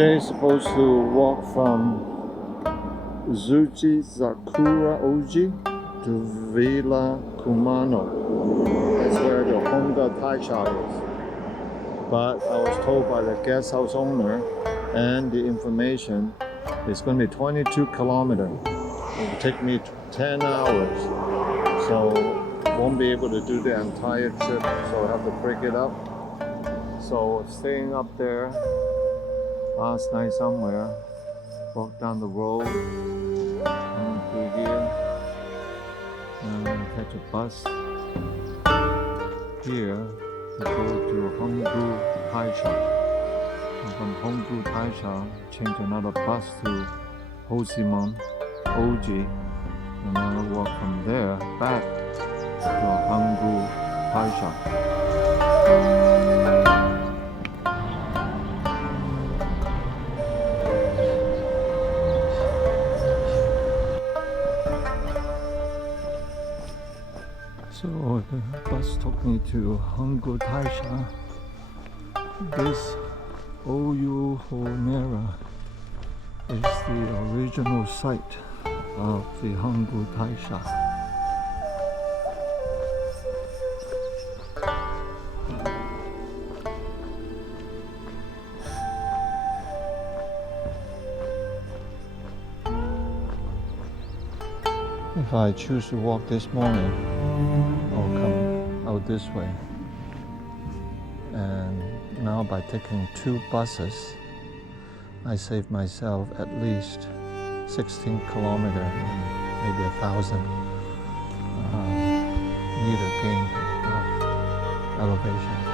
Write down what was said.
Today is supposed to walk from Tsugizakura Oji to Villa Kumano. That's where the Honda Taisha is. But I was told by the guest house owner and the information it's going to be 22 kilometers. It will take me 10 hours. So won't be able to do the entire trip, so I have to break it up. So staying up there last night somewhere, walk down the road, come through here, and catch a bus here to go to Honggu Taisha. And from Honggu Taisha, change another bus to Kumano Oji, and then I'll walk from there back to Honggu Taisha. So the bus took me to Honggu Taisha. This Oyuhonera is the original site of the Honggu Taisha. If I choose to walk this morning, I'll come out this way. And now by taking 2 buses, I save myself at least 16 kilometers and maybe 1,000 meter gain of elevation.